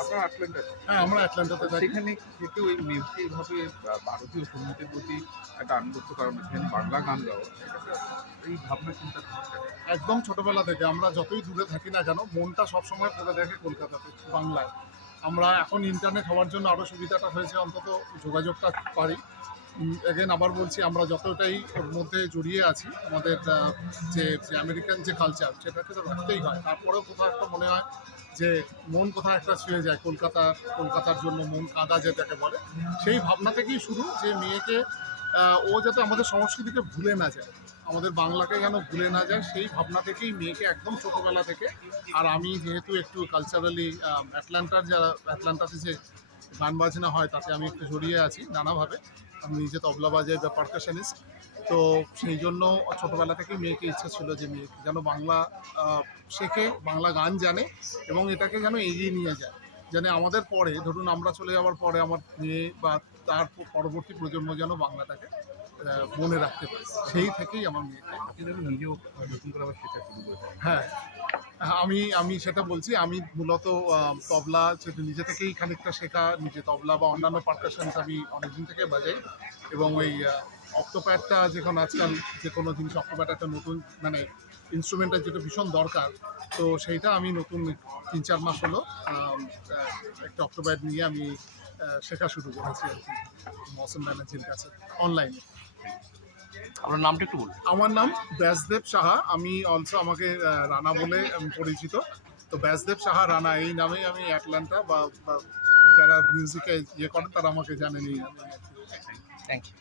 আপনারা আটলান্টাতে? হ্যাঁ, আমরা অ্যাটলান্টাতে থাকি। সেখানে থেকে ওই মিউজিক এইভাবে ভারতীয় সঙ্গীতের প্রতি একটা আনুগত্য, কারণ এখানে বাংলা গান গাওয়া, এটা এই ভাবনা চিন্তা থেকে। একদম ছোটবেলা থেকে আমরা যতই দূরে থাকি না কেন, মনটা সবসময় পড়ে থাকে কলকাতাতে, বাংলায়। আমরা এখন ইন্টারনেট হওয়ার জন্য আরও সুবিধাটা হয়েছে, অন্তত যোগাযোগটা পারি। এগেন আবার বলছি, আমরা যতটাই ওর মধ্যে জড়িয়ে আছি, আমাদের যে যে আমেরিকান যে কালচার, সেটাকে তো রাখতেই হয়। তারপরেও কোথাও একটা মনে হয় যে মন কোথাও একটা ছুঁয়ে যায়, কলকাতার জন্য মন কাঁদা যেটাকে বলে। সেই ভাবনা থেকেই শুরু, যে মেয়েকে ও যাতে আমাদের সংস্কৃতিকে ভুলে না যায়, আমাদের বাংলাকে যেন ভুলে না যায়, সেই ভাবনা থেকেই মেয়েকে একদম ছোটোবেলা থেকে। আর আমি যেহেতু একটু কালচারালি অ্যাটলান্টাতে যে গান বাজনা হয় তাতে আমি একটু জড়িয়ে আছি নানাভাবে। আমি নিজে তবলা বাজাই বা পারকাশনিস্ট। তো সেই জন্য ছোটোবেলা থেকেই মেয়েকে ইচ্ছা ছিল যে মেয়ে যেন বাংলা শেখে, বাংলা গান জানে, এবং এটাকে যেন এগিয়ে নিয়ে যায়, যেন আমাদের পরে, ধরুন আমরা চলে যাওয়ার পরে, আমার মেয়ে বা তার পরবর্তী প্রজন্ম যেন বাংলাটাকে মনে রাখতে পারে। সেই থেকেই আমার মেয়েকে। আপনি দেখুন নিজেও নতুন করে আবার শেখা শুরু করেছেন। হ্যাঁ, আমি সেটা বলছি। আমি মূলত তবলা নিজে থেকেই খানিকটা শেখা, নিজে তবলা বা অন্যান্য পারকাশনস আমি অনেকদিন থেকে বাজাই। এবং ওই অক্টোপ্যাডটা, যখন আজকাল যে কোনো জিনিস অক্টোপ্যাড একটা নতুন মানে ইনস্ট্রুমেন্টের যেটা ভীষণ দরকার, তো সেইটা আমি নতুন ৩-৪ মাস হলো একটা অক্টোপ্যাড নিয়ে আমি শেখা শুরু করেছি আর কি, মৌসুম ব্যানার্জির কাছে অনলাইনে। আপনার নামটা একটু বলুন। আমার নাম ব্যাসদেব সাহা। আমি অলসো, আমাকে রানা বলে আমি পরিচিত। তো ব্যাসদেব সাহা রানা, এই নামেই আমি অ্যাটলান্টা বা যারা মিউজিকে ইয়ে করেন তারা আমাকে জানেনই। Thank you.